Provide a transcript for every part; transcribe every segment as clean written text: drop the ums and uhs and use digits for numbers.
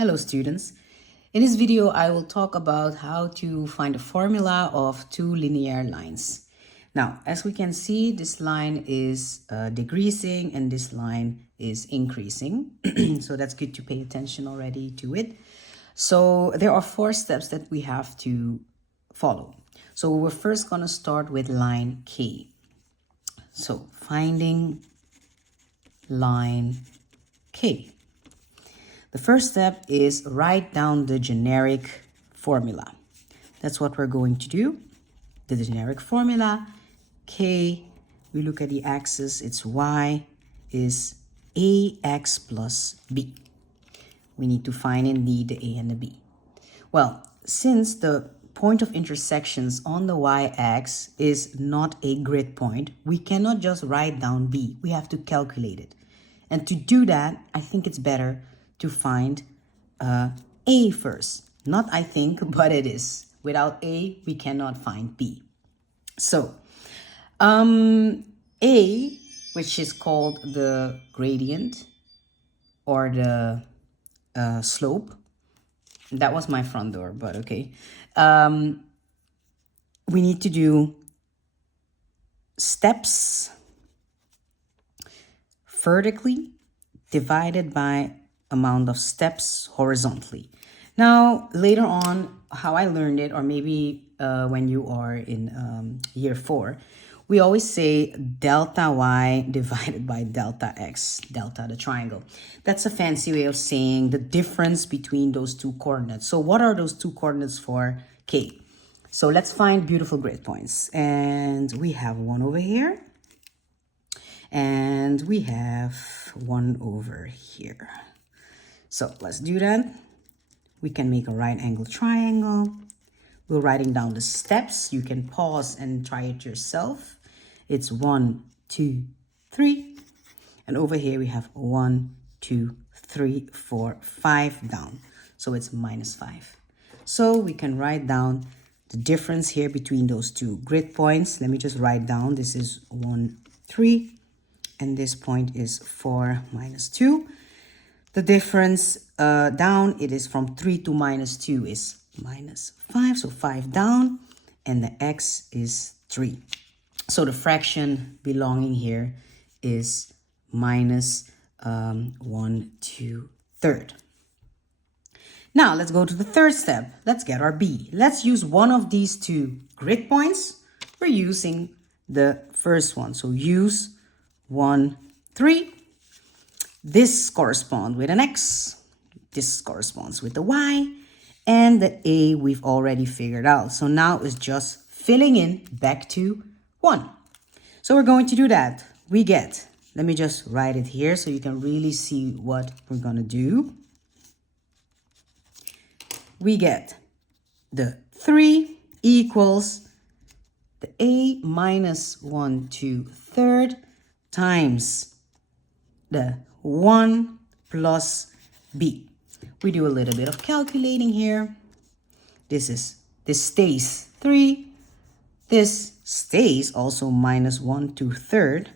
Hello students. In this video, I will talk about how to find a formula of two linear lines. Now, as we can see, this line is decreasing and this line is increasing. So that's good to pay attention already to it. So there are 4 steps that we have to follow. So we're first going to start with line K. So finding line K. The first step is write down the generic formula. That's what we're going to do. The generic formula, K, we look at the axis, it's Y, is AX plus B. We need to find indeed the A and the B. Well, since the point of intersections on the Y-axis is not a grid point, we cannot just write down B. We have to calculate it. And to do that, I think it's better to find A first. Not I think, but it is. Without A, we cannot find B. So, A, which is called the gradient or the slope. That was my front door, but okay. We need to do steps vertically divided by amount of steps horizontally. Now, later on, how I learned it, or maybe when you are in year 4, we always say delta y divided by delta x, delta the triangle. That's a fancy way of saying the difference between those two coordinates. So what are those two coordinates for K? So let's find beautiful grid points. And we have one over here. And we have one over here. So let's do that. We can make a right angle triangle. We're writing down the steps. You can pause and try it yourself. It's 1, 2, 3. And over here we have 1, 2, 3, 4, 5 down. So it's -5. So we can write down the difference here between those two grid points. Let me just write down. This is 1, 3. And this point is 4 minus 2. The difference down, it is from 3 to -2 is -5. So 5 down. And the x is 3. So the fraction belonging here is -1/3. Now let's go to the third step. Let's get our B. Let's use one of these two grid points. We're using the first one. So use 1, 3. This corresponds with an X. This corresponds with the Y. And the A we've already figured out. So now it's just filling in back to 1. So we're going to do that. We get, let me just write it here so you can really see what we're going to do. We get the 3 equals the A minus 1/3 times the 1 plus B. We do a little bit of calculating here. This stays 3. This stays also -1/3.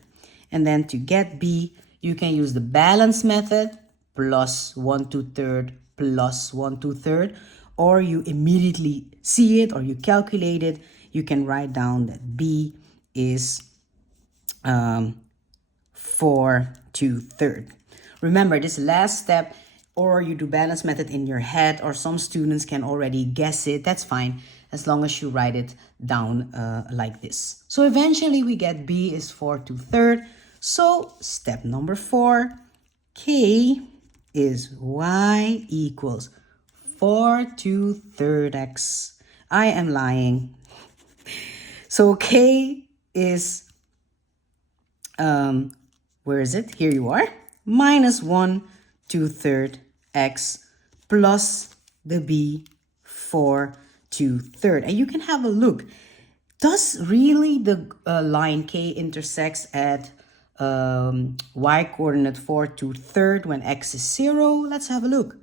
And then to get B, you can use the balance method, plus 1/3 plus 1/3. Or you immediately see it or you calculate it. You can write down that B is 4/3. Remember, this last step, or you do balance method in your head, or some students can already guess it. That's fine, as long as you write it down like this. So eventually we get B is 4/3. So step number 4, K is Y equals 4/3 x. I am lying. So K is, where is it? Here you are. -1/3 x plus the B 4/3. And you can have a look. Does really the line K intersects at Y coordinate 4/3 when x is 0? Let's have a look.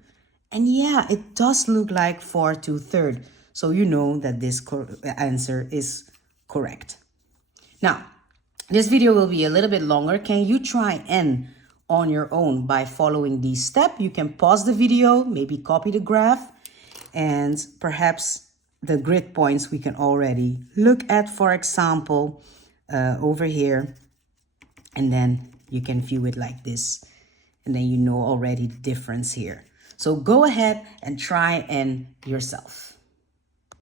And yeah, it does look like 4/3. So you know that this answer is correct. Now, this video will be a little bit longer. Can you try and on your own by following these steps. You can pause the video, maybe copy the graph, and perhaps the grid points we can already look at, for example, over here. And then you can view it like this. And then you know already the difference here. So go ahead and try and yourself.